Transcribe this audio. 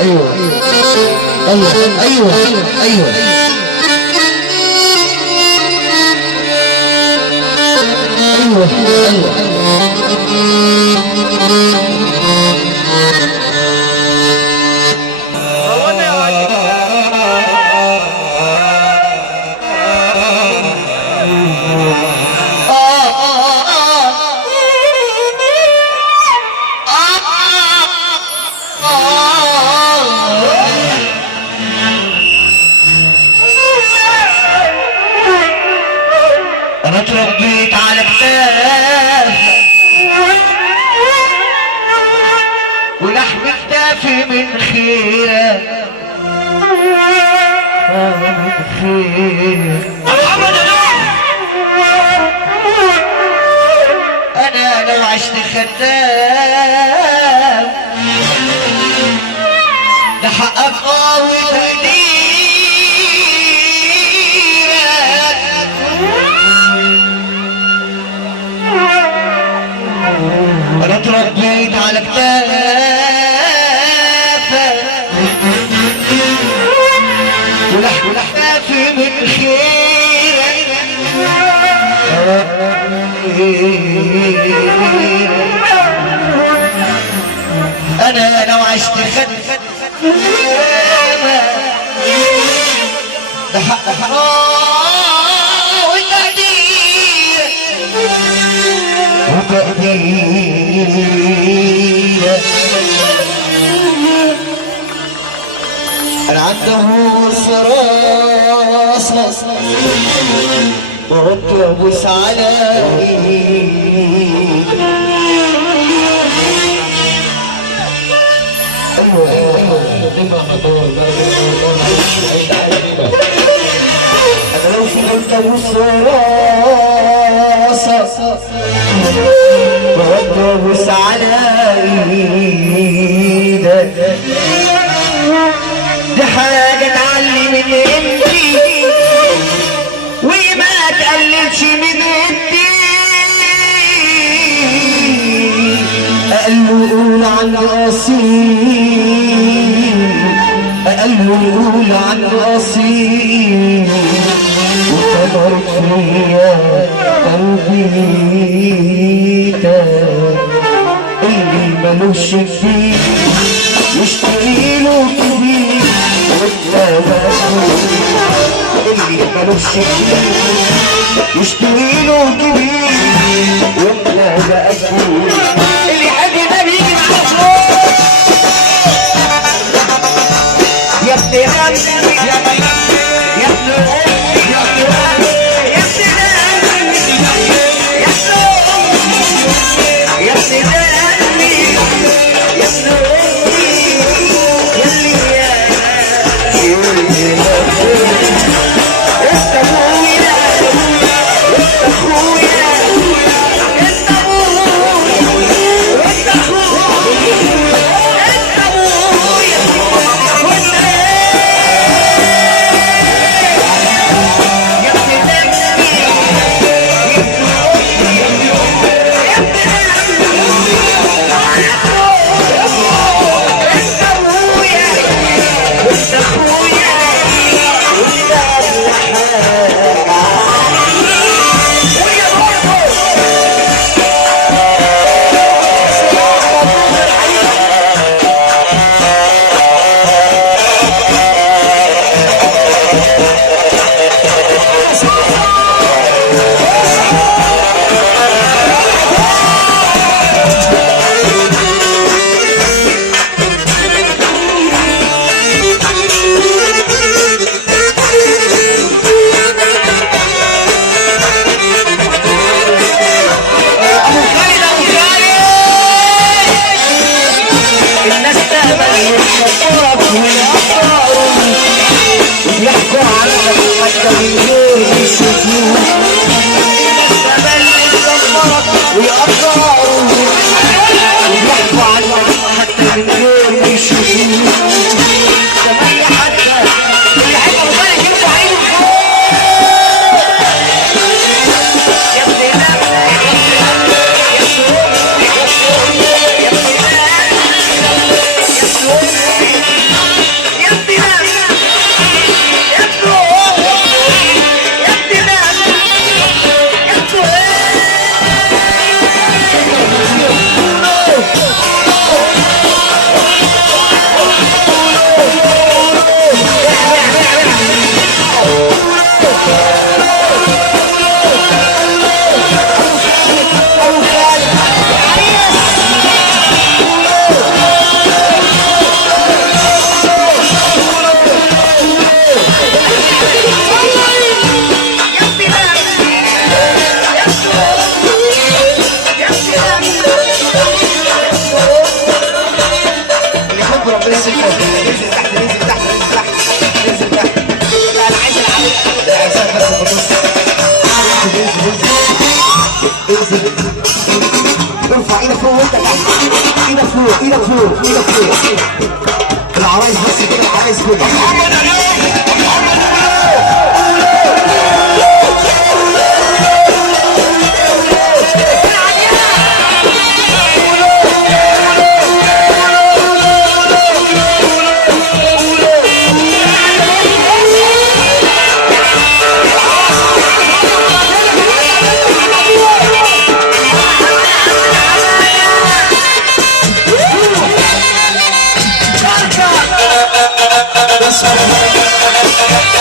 ايوه ايوه ايوه ايوه انا اتربيت على كتاف ولحم كتافي من خيرك من خيرك انا لو عشت خدام ده حقك قوي تقديرك انا اتربيت على كتافك ولحم كتافي من خيرك انا لو عشت خدام ده حق وتقدير انا عنده راسه وابوس على انا لو فضلت ابوس راسه وابوس على ايدك دي حاجه تعلي من قيمتي وما تقللش من قيمتي اقل قول عن اصيل اقل قول عن اصيل وكبرت فيا تربيتك اللي ملوش فيه يشتري له كبير وانت اللي ملوش فيه يشتري له كبير وانت بأكل اللي حد ده بيجي مع صوت يا ابن غني يا ابن نزل تحت نزل تحت نزل تحت نزل تحت. لا انا عايز العب الاحساس بس في النص. انزل ارفع ايدك فوق وانت تحت. ايدك فوق ايدك فوق ايدك فوق. العرايس بس كده العرايس كده. Let's go.